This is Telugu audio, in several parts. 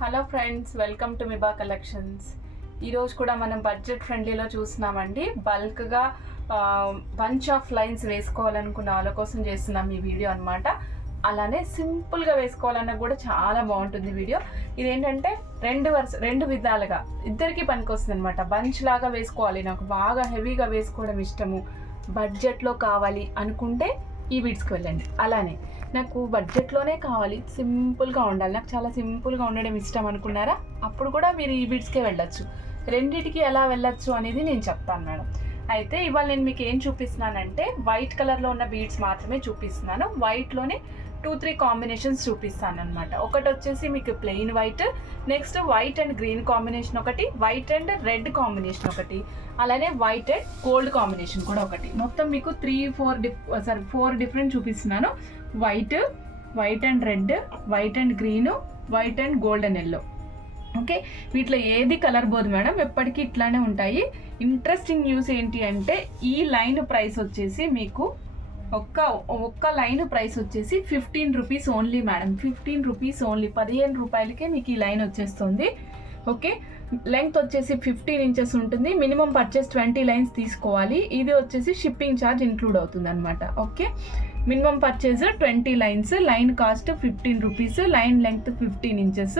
Hello friends, welcome to Miba collections. ఈరోజు కూడా మనం బడ్జెట్ ఫ్రెండ్లీలో చూస్తున్నామండి. బల్క్గా బంచ్ ఆఫ్ లైన్స్ వేసుకోవాలనుకున్న వాళ్ళ కోసం చేస్తున్నాం ఈ వీడియో అనమాట. అలానే సింపుల్గా వేసుకోవాలన్నా కూడా చాలా బాగుంటుంది వీడియో. ఇదేంటంటే రెండు విధాలుగా ఇద్దరికి పనికొస్తుంది అనమాట. బంచ్ లాగా వేసుకోవాలి, నాకు బాగా హెవీగా వేసుకోవడం ఇష్టము, బడ్జెట్లో కావాలి అనుకుంటే ఈ బీడ్స్కి వెళ్ళండి. అలానే నాకు బడ్జెట్లోనే కావాలి, సింపుల్గా ఉండాలి, నాకు చాలా సింపుల్గా ఉండడం ఇష్టం అనుకున్నారా, అప్పుడు కూడా మీరు ఈ బీడ్స్కే వెళ్ళొచ్చు. రెండిటికి ఎలా వెళ్ళొచ్చు అనేది నేను చెప్తాను మేడం. అయితే ఇవాళ నేను మీకు ఏం చూపిస్తున్నానంటే వైట్ కలర్లో ఉన్న బీడ్స్ మాత్రమే చూపిస్తున్నాను. వైట్లోనే 2-3 కాంబినేషన్స్ చూపిస్తాను అనమాట. ఒకటి వచ్చేసి మీకు plain white, next white and green combination ఒకటి, వైట్ అండ్ రెడ్ కాంబినేషన్ ఒకటి, అలానే వైట్ అండ్ గోల్డ్ కాంబినేషన్ కూడా ఒకటి. మొత్తం మీకు 4 డిఫరెంట్ చూపిస్తున్నాను. White and red, white and green, white and golden yellow. Okay, వీటిలో ఏది కలర్ పోదు మేడం, ఎప్పటికీ ఇట్లానే ఉంటాయి. ఇంట్రెస్టింగ్ న్యూస్ ఏంటి అంటే ఈ లైన్ ప్రైస్ వచ్చేసి మీకు ఒక్క లైన్ ప్రైస్ వచ్చేసి 15 rupees only madam. 15 rupees only, 15 రూపాయలకే మీకు ఈ లైన్ వచ్చేస్తుంది. ఓకే, లెంగ్త్ వచ్చేసి 15 ఇంచెస్ ఉంటుంది. మినిమం పర్చేస్ 20 లైన్స్ తీసుకోవాలి. ఇది వచ్చేసి షిప్పింగ్ ఛార్జ్ ఇంక్లూడ్ అవుతుంది అనమాట. Okay, minimum purchase 20 lines, line cost 15 rupees, line length 15 inches.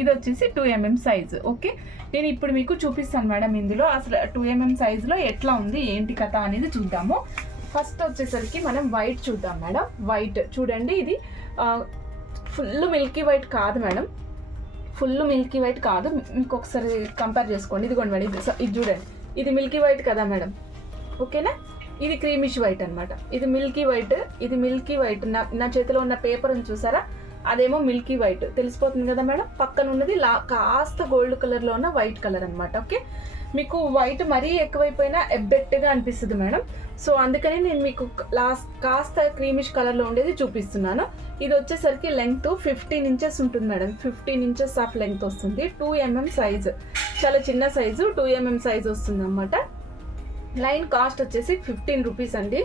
ఇది వచ్చేసి 2mm సైజు. ఓకే, నేను ఇప్పుడు మీకు చూపిస్తాను మేడం. ఇందులో అసలు 2mm సైజులో ఎట్లా ఉంది ఏంటి కథ అనేది చూద్దాము. ఫస్ట్ వచ్చేసరికి మనం వైట్ చూద్దాం మేడం. వైట్ చూడండి, ఇది ఫుల్ మిల్కీ వైట్ కాదు మేడం, ఫుల్ మిల్కీ వైట్ కాదు. మీకు ఒకసారి కంపేర్ చేసుకోండి. ఇదిగోండి మేడం, ఇది చూడండి, ఇది మిల్కీ వైట్ కదా మేడం. ఓకేనా, ఇది క్రీమిష్ వైట్ అనమాట. ఇది మిల్కీ వైట్. నా చేతిలో ఉన్న పేపర్ చూసారా, అదేమో మిల్కీ వైట్, తెలిసిపోతుంది కదా మేడం. పక్కన ఉన్నది కాస్త గోల్డ్ కలర్లో ఉన్న వైట్ కలర్ అనమాట. ఓకే, మీకు వైట్ మరీ ఎక్కువైపోయినా ఎబ్బెట్టుగా అనిపిస్తుంది మేడం. సో అందుకని నేను మీకు కాస్త క్రీమిష్ కలర్లో ఉండేది చూపిస్తున్నాను. ఇది వచ్చేసరికి లెంగ్త్ 15 ఇంచెస్ ఉంటుంది మేడం. 15 ఇంచెస్ ఆఫ్ లెంగ్త్ వస్తుంది. 2mm సైజు, చాలా చిన్న సైజు, 2mm సైజు వస్తుంది అనమాట. లైన్ కాస్ట్ వచ్చేసి 15 రూపీస్ అండి.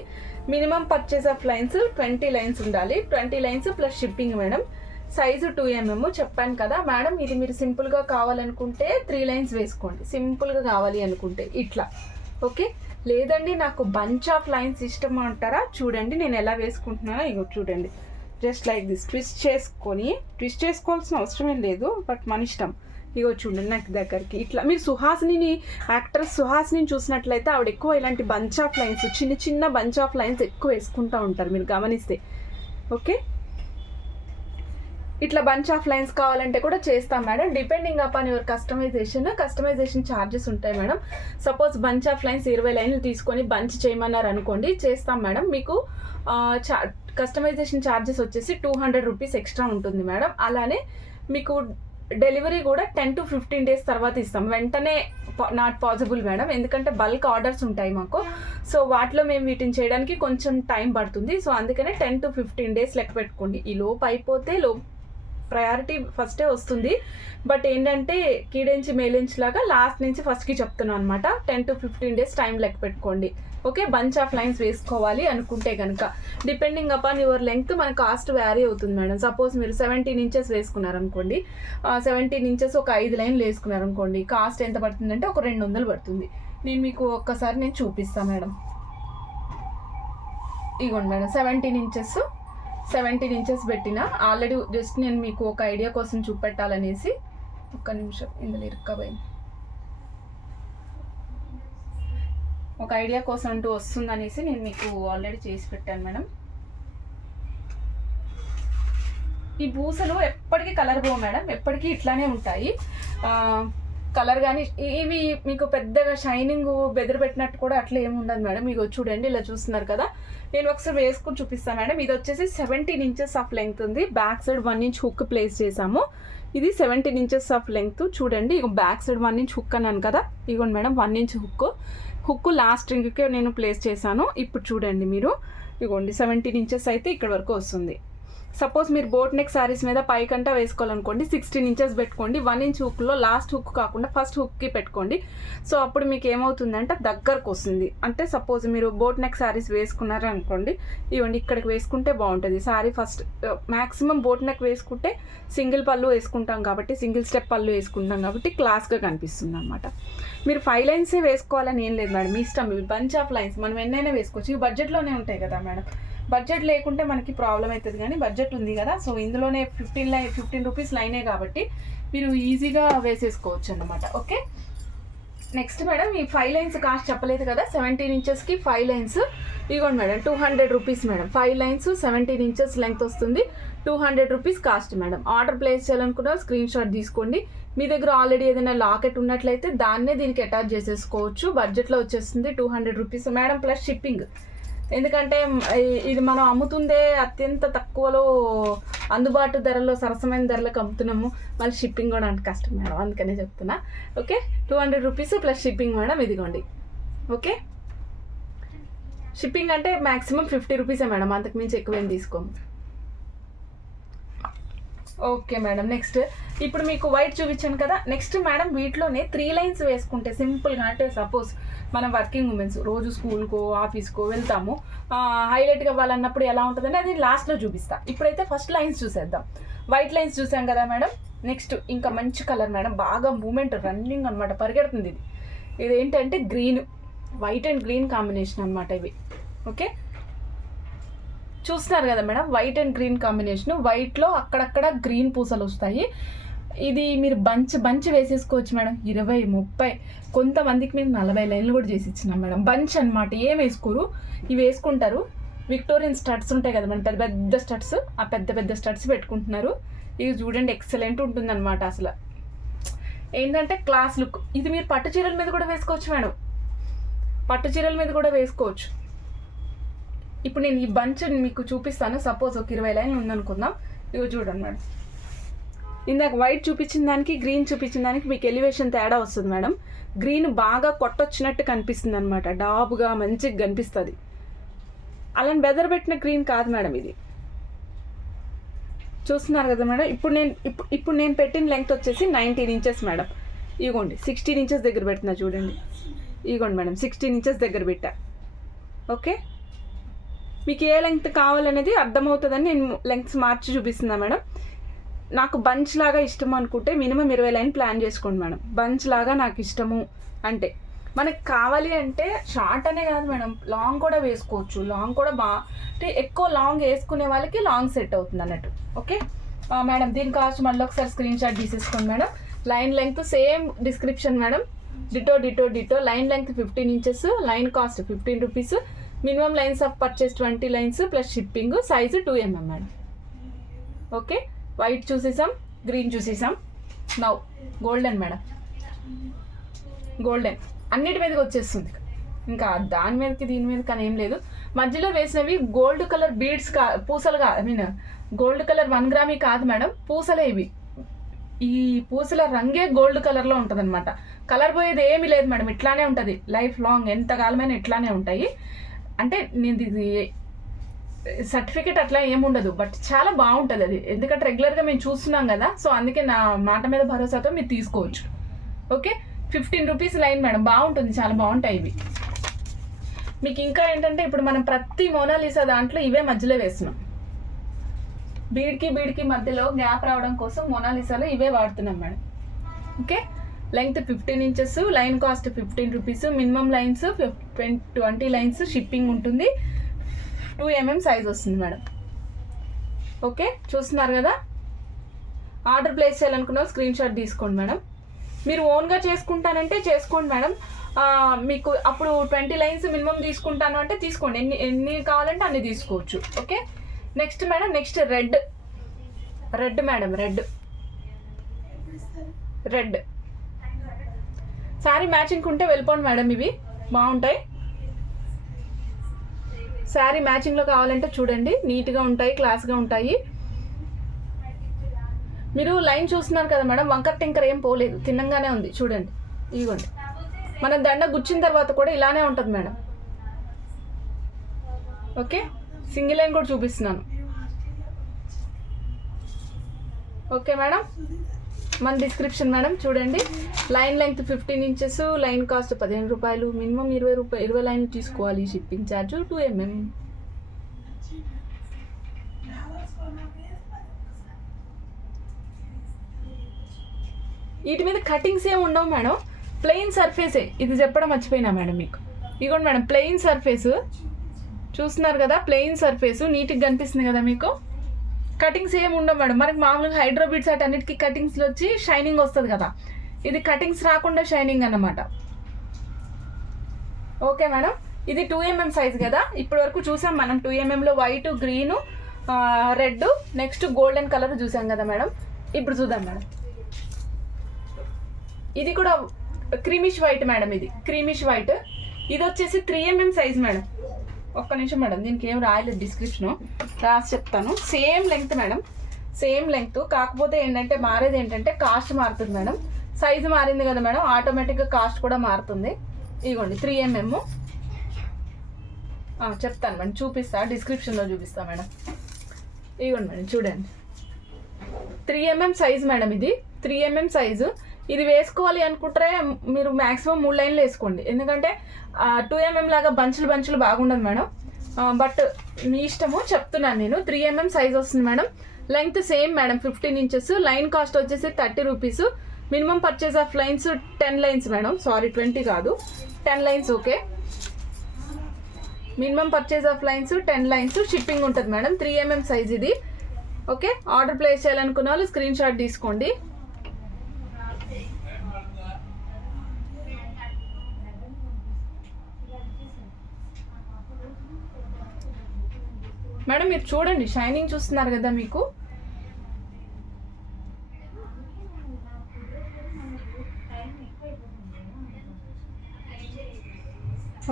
Minimum purchase of lines 20 lines ఉండాలి. 20 lines plus shipping madam. Size 2mm చెప్పాను కదా మేడం. ఇది మీరు సింపుల్గా కావాలనుకుంటే 3 లైన్స్ వేసుకోండి, సింపుల్గా కావాలి అనుకుంటే ఇట్లా. ఓకే, లేదండి నాకు బంచ్ ఆఫ్ లైన్స్ ఇష్టం అంటారా, చూడండి నేను ఎలా వేసుకుంటున్నానో. ఇగో చూడండి, జస్ట్ లైక్ దిస్ ట్విస్ట్ చేసుకోవాల్సిన అవసరమే లేదు, బట్ మన ఇష్టం. ఇగో చూడండి, నాకు దగ్గరికి ఇట్లా. మీరు యాక్ట్రెస్ సుహాసిని చూసినట్లయితే ఆవిడ ఎక్కువ ఇలాంటి బంచ్ ఆఫ్ లైన్స్, చిన్న బంచ్ ఆఫ్ లైన్స్ ఎక్కువ వేసుకుంటూ ఉంటారు మీరు గమనిస్తే. ఓకే, ఇట్లా బంచ్ ఆఫ్ లైన్స్ కావాలంటే కూడా చేస్తాం madam. Depending upon your customisation charges ఉంటాయి madam. Suppose bunch of lines 20 లైన్లు తీసుకొని బంచ్ చేయమన్నారు అనుకోండి, చేస్తాం మేడం. మీకు కస్టమైజేషన్ ఛార్జెస్ వచ్చేసి 200 రూపీస్ ఎక్స్ట్రా ఉంటుంది మేడం. అలానే మీకు డెలివరీ కూడా 10 to 15 డేస్ తర్వాత ఇస్తాం. వెంటనే నాట్ పాసిబుల్ మేడం, ఎందుకంటే బల్క్ ఆర్డర్స్ ఉంటాయి మాకు. సో వాటిలో మేము వీటిని చేయడానికి కొంచెం టైం పడుతుంది. సో అందుకనే 10 to 15 డేస్ లెక్క పెట్టుకోండి. ఈ లోపు అయిపోతే ప్రయారిటీ ఫస్టే వస్తుంది. బట్ ఏంటంటే కీడెంచి మేలెంచి లాగా లాస్ట్ నుంచి ఫస్ట్కి చెప్తున్నాను అనమాట. 10 to 15 డేస్ టైం లెక్క పెట్టుకోండి. ఓకే, బంచ్ ఆఫ్ లైన్స్ వేసుకోవాలి అనుకుంటే కనుక డిపెండింగ్ అపాన్ యువర్ లెంగ్త్ మన కాస్ట్ వ్యారీ అవుతుంది మేడం. సపోజ్ మీరు 17 ఇంచెస్ వేసుకున్నారనుకోండి, 17 ఇంచెస్ ఒక 5 లైన్లు వేసుకున్నారనుకోండి, కాస్ట్ ఎంత పడుతుందంటే ఒక 200 పడుతుంది. నేను మీకు ఒక్కసారి చూపిస్తాను మేడం. ఇగోండి మేడం, 17 ఇంచెస్ పెట్టిన ఆల్రెడీ. జస్ట్ నేను మీకు ఒక ఐడియా కోసం చూపెట్టాలనేసి, ఒక్క నిమిషం ఇందులో ఇరుక్కపోయింది, ఒక ఐడియా కోసం అంటూ వస్తుందనేసి నేను మీకు ఆల్రెడీ చేసి పెట్టాను మేడం. ఈ పూసలు ఎప్పటికీ కలర్ పోవు మేడం, ఎప్పటికీ ఇట్లానే ఉంటాయి. కలర్ కానీ ఇవి మీకు పెద్దగా షైనింగ్ బెదిరి పెట్టినట్టు కూడా అట్లా ఏమి ఉండదు మేడం. మీకు చూడండి, ఇలా చూస్తున్నారు కదా, నేను ఒకసారి వేసుకుని చూపిస్తాను మేడం. ఇది వచ్చేసి 17 ఇంచెస్ ఆఫ్ లెంగ్త్ ఉంది. Back side 1 inch hook place చేసాము. ఇది 17 ఇంచెస్ ఆఫ్ లెంగ్త్. చూడండి, ఇక బ్యాక్ సైడ్ 1 ఇంచ్ హుక్ అన్నాను కదా, ఇగోండి మేడం 1 ఇంచ్ హుక్ లాస్ట్ రింగ్కే నేను ప్లేస్ చేశాను. ఇప్పుడు చూడండి మీరు, ఇగోండి 17 ఇంచెస్ అయితే ఇక్కడ వరకు వస్తుంది. సపోజ్ మీరు బోట్ నెక్ శారీస్ మీద పైకంటా వేసుకోవాలనుకోండి 16 ఇంచెస్ పెట్టుకోండి. 1 ఇంచ్ హుక్లో లాస్ట్ హుక్ కాకుండా ఫస్ట్ హుక్కి పెట్టుకోండి. సో అప్పుడు మీకు ఏమవుతుందంటే దగ్గరకు వస్తుంది. అంటే సపోజ్ మీరు బోట్ నెక్ శారీస్ వేసుకున్నారు అనుకోండి, ఇవ్వండి ఇక్కడికి వేసుకుంటే బాగుంటుంది sari. First maximum boat neck వేసుకుంటే సింగిల్ పళ్ళు వేసుకుంటాం కాబట్టి, సింగిల్ స్టెప్ పళ్ళు వేసుకుంటాం కాబట్టి క్లాస్గా కనిపిస్తుంది అనమాట. మీరు 5 లైన్సే వేసుకోవాలని ఏం లేదు మేడం, మీ ఇష్టం. ఇవి బంచ్ ఆఫ్ లైన్స్ మనం ఎన్నైనా వేసుకోవచ్చు. ఇవి బడ్జెట్లోనే ఉంటాయి కదా మేడం. బడ్జెట్ లేకుంటే మనకి ప్రాబ్లం అవుతుంది, కానీ బడ్జెట్ ఉంది కదా. సో ఇందులోనే 15 రూపీస్ లైనే కాబట్టి మీరు ఈజీగా వేసేసుకోవచ్చు అన్నమాట. ఓకే, నెక్స్ట్ మేడం ఈ 5 లైన్స్ కాస్ట్ చెప్పలేదు కదా. 17 ఇంచెస్కి 5 లైన్స్ ఇదిగోండి madam 200 rupees madam. 5 lines 17 inches length వస్తుంది, 200 rupees cost madam. Order place చేయాలనుకున్న స్క్రీన్ షాట్ తీసుకోండి. మీ దగ్గర ఆల్రెడీ ఏదైనా లాకెట్ ఉన్నట్లయితే దాన్నే దీనికి అటాచ్ చేసేసుకోవచ్చు. బడ్జెట్లో వచ్చేస్తుంది 200 రూపీస్ మేడం, ప్లస్ షిప్పింగ్. ఎందుకంటే ఇది మనం అమ్ముతుందే అత్యంత తక్కువలో అందుబాటు ధరలో సరసమైన ధరలకు అమ్ముతున్నాము, మళ్ళీ షిప్పింగ్ కూడా అంటే కష్టం మేడం, అందుకనే చెప్తున్నా. Okay, 200 rupees plus shipping madam. ఇదిగోండి. ఓకే, షిప్పింగ్ అంటే మ్యాక్సిమం 50 రూపీసే మేడం, అంతకు మించి ఎక్కువేం తీసుకోము. ఓకే మేడం, నెక్స్ట్ ఇప్పుడు మీకు వైట్ చూపించాను కదా. నెక్స్ట్ మేడం వీటిలోనే 3 లైన్స్ వేసుకుంటే సింపుల్గా, అంటే సపోజ్ మనం వర్కింగ్ ఉమెన్స్ రోజు స్కూల్కో ఆఫీస్కో వెళ్తాము, హైలైట్గా అవ్వాలన్నప్పుడు ఎలా ఉంటుందంటే అది లాస్ట్లో చూపిస్తా. ఇప్పుడైతే ఫస్ట్ లైన్స్ చూసేద్దాం. వైట్ లైన్స్ చూసాం కదా మేడం. నెక్స్ట్ ఇంకా మంచి కలర్ మేడం, బాగా మూమెంట్ రన్నింగ్ అనమాట, పరిగెడుతుంది. ఇది ఏంటంటే green, white and green combination అనమాట ఇవి. ఓకే, చూస్తున్నారు కదా madam, white and green combination. వైట్లో అక్కడక్కడ గ్రీన్ పూసలు వస్తాయి. ఇది మీరు బంచ్ వేసేసుకోవచ్చు మేడం. 20, 30, కొంతమందికి మీరు 40 లైన్లు కూడా చేసి ఇచ్చినాం మేడం. బంచ్ అనమాట, ఏం వేసుకోరు, ఇవి వేసుకుంటారు. విక్టోరియన్ స్టడ్స్ ఉంటాయి కదా మేడం, పెద్ద పెద్ద స్టడ్స్, ఆ పెద్ద స్టడ్స్ పెట్టుకుంటున్నారు. ఇది చూడండి ఎక్సలెంట్ ఉంటుంది అనమాట. అసలు ఏంటంటే క్లాస్ లుక్. ఇది మీరు పట్టు చీరల మీద కూడా వేసుకోవచ్చు మేడం, పట్టు చీరల మీద కూడా వేసుకోవచ్చు. ఇప్పుడు నేను ఈ బంచ్ మీకు చూపిస్తాను. సపోజ్ ఒక 20 లైన్లు ఉందనుకుందాం. ఇవి చూడండి మేడం, ఇందాక వైట్ చూపించిన దానికి గ్రీన్ చూపించిన దానికి మీకు ఎలివేషన్ తేడా వస్తుంది మేడం. గ్రీన్ బాగా కొట్టొచ్చినట్టు కనిపిస్తుంది అనమాట, డాబుగా మంచిగా కనిపిస్తుంది. అలాని బెదరబెట్టిన గ్రీన్ కాదు మేడం ఇది. చూస్తున్నారు కదా మేడం. ఇప్పుడు నేను పెట్టిన లెంగ్త్ వచ్చేసి 19 ఇంచెస్ మేడం. ఇగోండి 16 ఇంచెస్ దగ్గర పెట్టినా చూడండి. ఇగోండి మేడం 16 ఇంచెస్ దగ్గర పెట్టా. ఓకే, మీకు ఏ లెంగ్త్ కావాలనేది అర్థమవుతుందని నేను లెంగ్త్స్ మార్చి చూపిస్తున్నా మేడం. నాకు బంచ్ లాగా ఇష్టం అనుకుంటే మినిమం 20 లైన్ ప్లాన్ చేసుకోండి మేడం. బంచ్ లాగా నాకు ఇష్టము అంటే మనకు కావాలి అంటే షార్ట్ అనే కాదు మేడం, లాంగ్ కూడా వేసుకోవచ్చు. లాంగ్ కూడా అంటే ఎక్కువ లాంగ్ వేసుకునే వాళ్ళకి లాంగ్ సెట్ అవుతుంది అన్నట్టు. ఓకే మేడం, దీని కాస్ట్ మళ్ళీ ఒకసారి స్క్రీన్ షాట్ తీసేసుకోండి madam. Line length same description madam, ditto. Line length 15 inches, line cost 15 rupees, minimum lines of purchase 20 lines plus shipping, size 2mm madam. Okay, white చూసేసాం, గ్రీన్ చూసేసాం. Now golden madam. గోల్డెన్ అన్నిటి మీదకి వచ్చేస్తుంది, ఇంకా దాని మీదకి దీని మీద కానీ ఏం లేదు. మధ్యలో వేసినవి గోల్డ్ కలర్ బీడ్స్ పూసలుగా, గోల్డ్ కలర్ 1 గ్రామ్ కాదు మేడం, పూసలే ఇవి. ఈ పూసల రంగే గోల్డ్ కలర్లో ఉంటుంది అనమాట. కలర్ పోయేది ఏమీ లేదు మేడం, ఇట్లానే ఉంటుంది లైఫ్ లాంగ్, ఎంతకాలమైనా ఇట్లానే ఉంటాయి. అంటే నేను ఇది సర్టిఫికేట్ అట్లా ఏముండదు, బట్ చాలా బాగుంటుంది అది, ఎందుకంటే రెగ్యులర్గా మేము చూస్తున్నాం కదా. సో అందుకే నా మాట మీద భరోసాతో మీరు తీసుకోవచ్చు. ఓకే, 15 రూపీస్ లైన్ మేడం, బాగుంటుంది, చాలా బాగుంటాయి ఇవి. మీకు ఇంకా ఏంటంటే ఇప్పుడు మనం ప్రతి మోనాలిసా దాంట్లో ఇవే మధ్యలో వేస్తున్నాం. బీడ్కి మధ్యలో గ్యాప్ రావడం కోసం మోనాలిసాలో ఇవే వాడుతున్నాం madam. Okay, length 15 inches, line cost 15 rupees, minimum lines 20 lines, shipping ఉంటుంది, 2mm సైజ్ వస్తుంది మేడం. ఓకే, చూస్తున్నారు కదా. ఆర్డర్ ప్లేస్ చేయాలనుకున్న స్క్రీన్ షాట్ తీసుకోండి మేడం. మీరు ఓన్గా చేసుకుంటానంటే చేసుకోండి మేడం. మీకు అప్పుడు 20 లైన్స్ మినిమం తీసుకుంటాను అంటే తీసుకోండి, ఎన్ని కావాలంటే అన్ని తీసుకోవచ్చు. Okay, next madam, next red madam, red sari matching ఉంటే వెళ్ళిపోండి మేడం, ఇవి బాగుంటాయి. శారీ మ్యాచింగ్లో కావాలంటే చూడండి, నీట్గా ఉంటాయి, క్లాస్గా ఉంటాయి. మీరు లైన్ చూస్తున్నారు కదా మేడం, వంకర్ టింకర్ ఏం పోలేదు, తిన్నంగానే ఉంది చూడండి. ఇదిగోండి, మనం దండ గుచ్చిన తర్వాత కూడా ఇలానే ఉంటుంది మేడం. ఓకే, సింగిల్ లైన్ కూడా చూపిస్తున్నాను. ఓకే మేడం, మన డిస్క్రిప్షన్ మేడం చూడండి. Line length 15 inches, line cost 15 రూపాయలు, మినిమం 20 లైన్ తీసుకోవాలి. Shipping charge 2 mm. వీటి మీద కటింగ్స్ ఏమి ఉండవు మేడం, ప్లెయిన్ సర్ఫేసే. ఇది చెప్పడం మర్చిపోయినా మేడం మీకు. ఇదిగోండి మేడం, ప్లెయిన్ సర్ఫేస్ చూస్తున్నారు కదా, ప్లెయిన్ సర్ఫేస్ నీట్గా కనిపిస్తుంది కదా మీకు. కటింగ్స్ ఏమి ఉండవు మేడం. మనకి మామూలుగా హైడ్రోబిట్స్ అన్నిటికీ కటింగ్స్లో వచ్చి షైనింగ్ వస్తుంది కదా, ఇది కటింగ్స్ రాకుండా షైనింగ్ అన్నమాట. ఓకే మేడం, ఇది 2 mm సైజ్ కదా. ఇప్పటి వరకు చూసాం మనం 2 mmలో white, green, red, next golden colour చూసాం కదా మేడం. ఇప్పుడు చూద్దాం మేడం, ఇది కూడా క్రీమిష్ వైట్ మేడం. ఇది క్రీమిష్ వైట్, ఇది వచ్చేసి 3 mm సైజ్ మేడం. ఒక్క నిమిషం మేడం, దీనికి ఏం రాయలేదు, డిస్క్రిప్షన్ రాసి చెప్తాను. Same length madam, same length. కాకపోతే ఏంటంటే మారేది ఏంటంటే కాస్ట్ మారుతుంది మేడం. సైజు మారింది కదా మేడం, ఆటోమేటిక్గా కాస్ట్ కూడా మారుతుంది. ఇదిగోండి 3 mm చెప్తాను మేడం, చూపిస్తా, డిస్క్రిప్షన్లో చూపిస్తా మేడం. ఇదిగోండి మేడం చూడండి, 3 mm సైజు మేడం. ఇది 3 mm సైజు. ఇది వేసుకోవాలి అనుకుంటే మీరు మ్యాక్సిమం 3 లైన్లు వేసుకోండి, ఎందుకంటే 2 mm లాగా బంచులు బాగుండదు మేడం. బట్ మీ ఇష్టము, చెప్తున్నాను నేను. 3 mm సైజ్ వస్తుంది madam. Length same madam 15 inches. Line cost వచ్చేసి 30 rupees. Minimum purchase of lines 10 lines madam, sorry 20 కాదు, 10 lines. Okay, minimum purchase of lines 10 lines. Shipping ఉంటుంది మేడం. 3 mm సైజ్ ఇది. ఓకే, ఆర్డర్ ప్లేస్ చేయాలనుకున్న వాళ్ళు స్క్రీన్ షాట్ తీసుకోండి. మేడం మీరు చూడండి, షైనింగ్ చూస్తున్నారు కదా మీకు.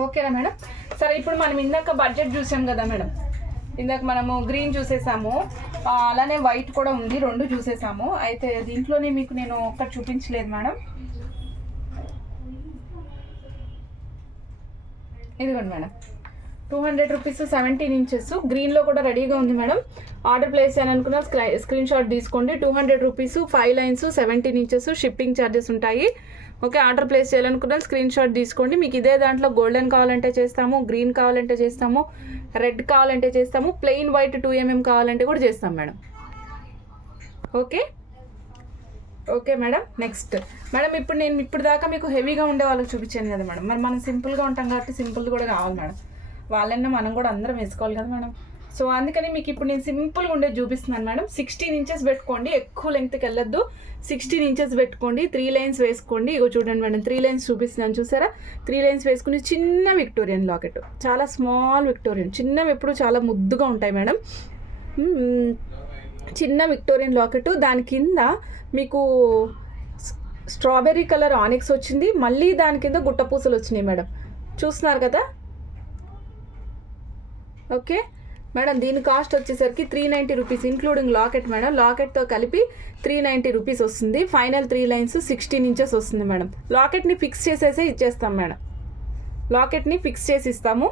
ఓకేనా మేడం? సరే, ఇప్పుడు మనం ఇందాక బడ్జెట్ చూసాం కదా మేడం. ఇందాక మనము గ్రీన్ చూసేసాము, అలానే వైట్ కూడా ఉంది, 2 చూసేసాము. అయితే దీంట్లోనే మీకు నేను ఒక్కటి చూపించలేదు మేడం. ఇదిగోండి మేడం, 200 రూపీస్, 17 ఇంచెస్. గ్రీన్లో కూడా రెడీగా ఉంది మేడం. ఆర్డర్ ప్లేస్ చేయాలనుకున్న స్క్రీన్ షాట్ తీసుకోండి. 200 rupees, 5 lines, 17 inches. Shipping charges ఉంటాయి. ఓకే, ఆర్డర్ ప్లేస్ చేయాలనుకున్న స్క్రీన్ షాట్ తీసుకోండి. మీకు ఇదే దాంట్లో గోల్డెన్ కావాలంటే చేస్తాము, గ్రీన్ కావాలంటే చేస్తాము, రెడ్ కావాలంటే చేస్తాము, ప్లెయిన్ వైట్ 2 mm కావాలంటే కూడా చేస్తాం madam. Okay okay madam. Next madam, ఇప్పుడు నేను ఇప్పుడు దాకా మీకు హెవీగా ఉండే వాళ్ళకి చూపించాను కదా మేడం. మరి మనం సింపుల్గా ఉంటాం కాబట్టి సింపుల్ కూడా కావాలి మేడం. వాళ్ళన్నా మనం కూడా అందరం వేసుకోవాలి కదా మేడం. సో అందుకని మీకు ఇప్పుడు నేను సింపుల్గా ఉండేది చూపిస్తున్నాను మేడం. 16 ఇంచెస్ పెట్టుకోండి, ఎక్కువ లెంగ్త్కి వెళ్ళొద్దు. 16 ఇంచెస్ పెట్టుకోండి, 3 లైన్స్ వేసుకోండి. ఇగో చూడండి మేడం, 3 లైన్స్ చూపిస్తున్నాను చూసారా. 3 లైన్స్ వేసుకుని చిన్న విక్టోరియన్ లాకెట్, చాలా స్మాల్ విక్టోరియన్. చిన్నవి ఎప్పుడు చాలా ముద్దుగా ఉంటాయి మేడం. చిన్న విక్టోరియన్ లాకెట్. దాని కింద మీకు స్ట్రాబెర్రీ కలర్ ఆనిక్స్ వచ్చింది, మళ్ళీ దాని కింద గుట్టపూసలు వచ్చినాయి మేడం, చూస్తున్నారు కదా. ఓకే మేడం, దీని కాస్ట్ వచ్చేసరికి 390 రూపీస్ ఇంక్లూడింగ్ లాకెట్ మేడం. లాకెట్తో కలిపి 390 రూపీస్ వస్తుంది. ఫైనల్ 3 లైన్స్ 16 ఇంచెస్ వస్తుంది మేడం. లాకెట్ని ఫిక్స్ చేసేసే ఇచ్చేస్తాం మేడం. లాకెట్ని ఫిక్స్ చేసి ఇస్తాము.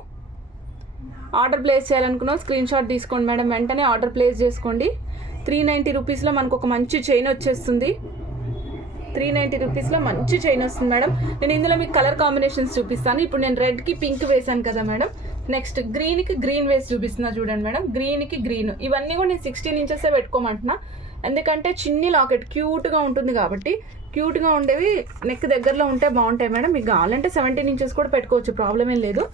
ఆర్డర్ ప్లేస్ చేయాలనుకున్నాం స్క్రీన్ షాట్ తీసుకోండి మేడం, వెంటనే ఆర్డర్ ప్లేస్ చేసుకోండి. 390 రూపీస్లో మనకు ఒక మంచి చైన్ వచ్చేస్తుంది. 390 రూపీస్లో మంచి చైన్ వస్తుంది మేడం. నేను ఇందులో మీకు కలర్ కాంబినేషన్స్ చూపిస్తాను. ఇప్పుడు నేను రెడ్కి పింక్ వేసాను కదా మేడం. నెక్స్ట్ గ్రీన్కి గ్రీన్ వేసి చూపిస్తున్నా చూడండి మేడం. గ్రీన్కి గ్రీన్, ఇవన్నీ కూడా నేను 16 ఇంచెసే పెట్టుకోమంటున్నా, ఎందుకంటే చిన్ని లాకెట్ క్యూట్గా ఉంటుంది కాబట్టి. క్యూట్గా ఉండేవి నెక్ దగ్గరలో ఉంటే బాగుంటాయి మేడం. మీకు కావాలంటే 17 ఇంచెస్ కూడా పెట్టుకోవచ్చు, ప్రాబ్లం ఏం లేదు.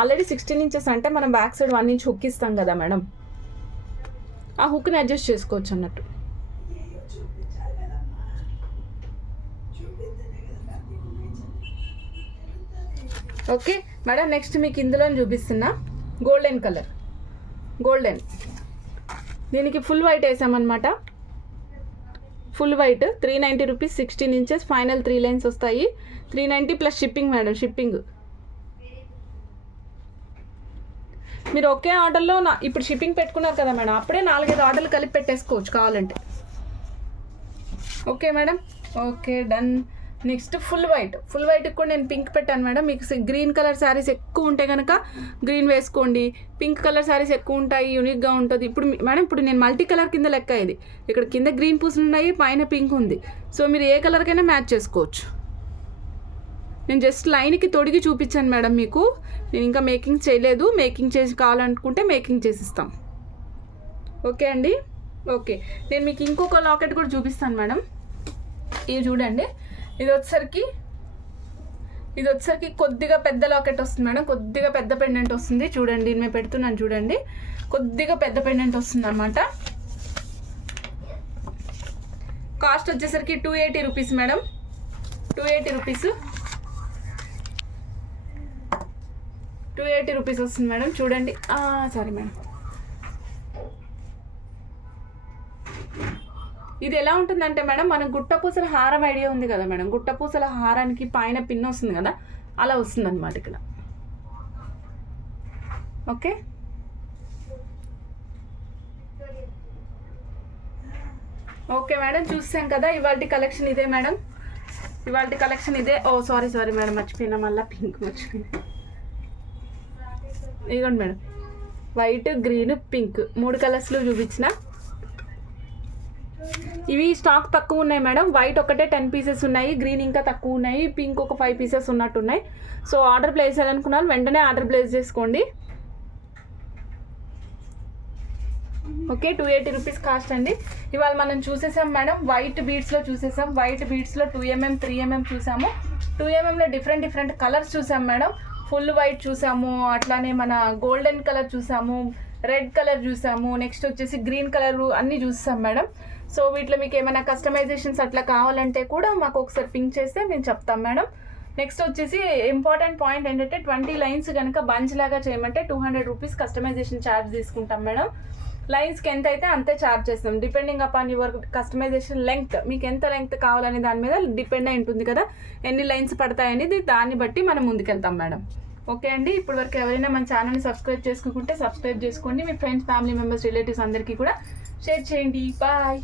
ఆల్రెడీ 16 ఇంచెస్ అంటే మనం బ్యాక్ సైడ్ 1 ఇంచ్ హుక్ ఇస్తాం కదా మేడం, ఆ హుక్ని అడ్జస్ట్ చేసుకోవచ్చు అన్నట్టు. ఓకే మేడం, నెక్స్ట్ మీకు ఇందులో చూపిస్తున్నా గోల్డెన్ కలర్. గోల్డెన్, దీనికి ఫుల్ వైట్ వేసామన్నమాట. Full white 390 rupees, 16 inches. Final 3 lines వస్తాయి. 390 ప్లస్ షిప్పింగ్ మేడం. షిప్పింగ్ మీరు ఒకే ఆర్డర్లో ఇప్పుడు షిప్పింగ్ పెట్టుకున్నారు కదా మేడం, అప్పుడే 4-5 ఆర్డర్లు కలిపి పెట్టేసుకోవచ్చు కావాలంటే. Okay madam, okay done. Next full వైట్కి కూడా నేను పింక్ పెట్టాను మేడం. మీకు గ్రీన్ కలర్ శారీస్ ఎక్కువ ఉంటే కనుక గ్రీన్ వేసుకోండి, పింక్ కలర్ శారీస్ ఎక్కువ ఉంటాయి, యూనిక్గా ఉంటుంది. ఇప్పుడు నేను మల్టీ కలర్ కింద లెక్క ఇది. ఇక్కడ కింద గ్రీన్ పూసలు ఉన్నాయి, పైన పింక్ ఉంది. సో మీరు ఏ కలర్కైనా మ్యాచ్ చేసుకోవచ్చు. నేను జస్ట్ లైన్కి తొడిగి చూపించాను మేడం మీకు. నేను ఇంకా మేకింగ్ చేయలేదు. మేకింగ్ చేసి కావాలనుకుంటే మేకింగ్ చేసిస్తాం. ఓకే అండి. ఓకే, నేను మీకు ఇంకొక లాకెట్ కూడా చూపిస్తాను మేడం. ఇది చూడండి, ఇది వచ్చేసరికి కొద్దిగా పెద్ద లాకెట్ వస్తుంది మేడం. కొద్దిగా పెద్ద పెండెంట్ వస్తుంది. చూడండి, నేను పెడుతున్నాను చూడండి. కొద్దిగా పెద్ద పెండెంట్ వస్తుంది అన్నమాట. కాస్ట్ వచ్చేసరికి 280 రూపీస్ మేడం. 280 రూపీస్ వస్తుంది మేడం. చూడండి, సారీ మేడం. ఇది ఎలా ఉంటుందంటే మేడం, మన గుట్టపూసల హారం ఐడియా ఉంది కదా మేడం. గుట్టపూసల హారానికి పైన పిన్ వస్తుంది కదా, అలా వస్తుంది అనమాట ఇక్కడ. ఓకే, ఓకే మేడం, చూసాం కదా. ఇవాళ కలెక్షన్ ఇదే మేడం. సారీ మేడం, మర్చిపోయినా. మళ్ళీ పింక్ మర్చిపోయినా. ఇదిగోండి మేడం, వైట్, గ్రీన్, పింక్ 3 కలర్స్లో చూపించిన. ఇవి స్టాక్ తక్కువ ఉన్నాయి మేడం. వైట్ ఒకటే 10 పీసెస్ ఉన్నాయి, గ్రీన్ ఇంకా తక్కువ ఉన్నాయి, పింక్ ఒక 5 పీసెస్ ఉన్నట్టున్నాయి. సో ఆర్డర్ ప్లేస్ చేయాలనుకున్నాను, వెంటనే ఆర్డర్ ప్లేస్ చేసుకోండి. ఓకే, 280 రూపీస్ కాస్ట్ అండి. ఇవాళ మనం చూసేసాం మేడం, వైట్ బీడ్స్లో చూసేసాం. వైట్ బీడ్స్లో 2mm 3mm చూసాము. 2mmలో డిఫరెంట్ కలర్స్ చూసాం మేడం. ఫుల్ వైట్ చూసాము, అట్లానే మన గోల్డెన్ కలర్ చూసాము, రెడ్ కలర్ చూసాము, నెక్స్ట్ వచ్చేసి గ్రీన్ కలర్ అన్నీ చూసాం మేడం. సో వీటిలో మీకు ఏమైనా కస్టమైజేషన్స్ అట్లా కావాలంటే కూడా మాకు ఒకసారి పింక్ చేస్తే మేము చెప్తాం మేడం. నెక్స్ట్ వచ్చేసి ఇంపార్టెంట్ పాయింట్ ఏంటంటే 20 లైన్స్ కనుక బంచ్ లాగా చేయమంటే 200 రూపీస్ కస్టమైజేషన్ ఛార్జ్ తీసుకుంటాం మేడం. లైన్స్కి ఎంత అయితే అంతే ఛార్జ్ చేస్తాం, depending upon your customisation length. మీకు ఎంత లెంగ్త్ కావాలనే దాని మీద డిపెండ్ అయి ఉంటుంది కదా, ఎన్ని లైన్స్ పడతాయనేది. దాన్ని బట్టి మనం ముందుకెళ్తాం మేడం. ఓకే అండి, ఇప్పటి వరకు ఎవరైనా మన ఛానల్ని సబ్స్క్రైబ్ చేసుకుంటే సబ్స్క్రైబ్ చేసుకోండి. మీ ఫ్రెండ్స్, ఫ్యామిలీ మెంబర్స్, రిలేటివ్స్ అందరికీ కూడా షేర్ చేయండి. బాయ్.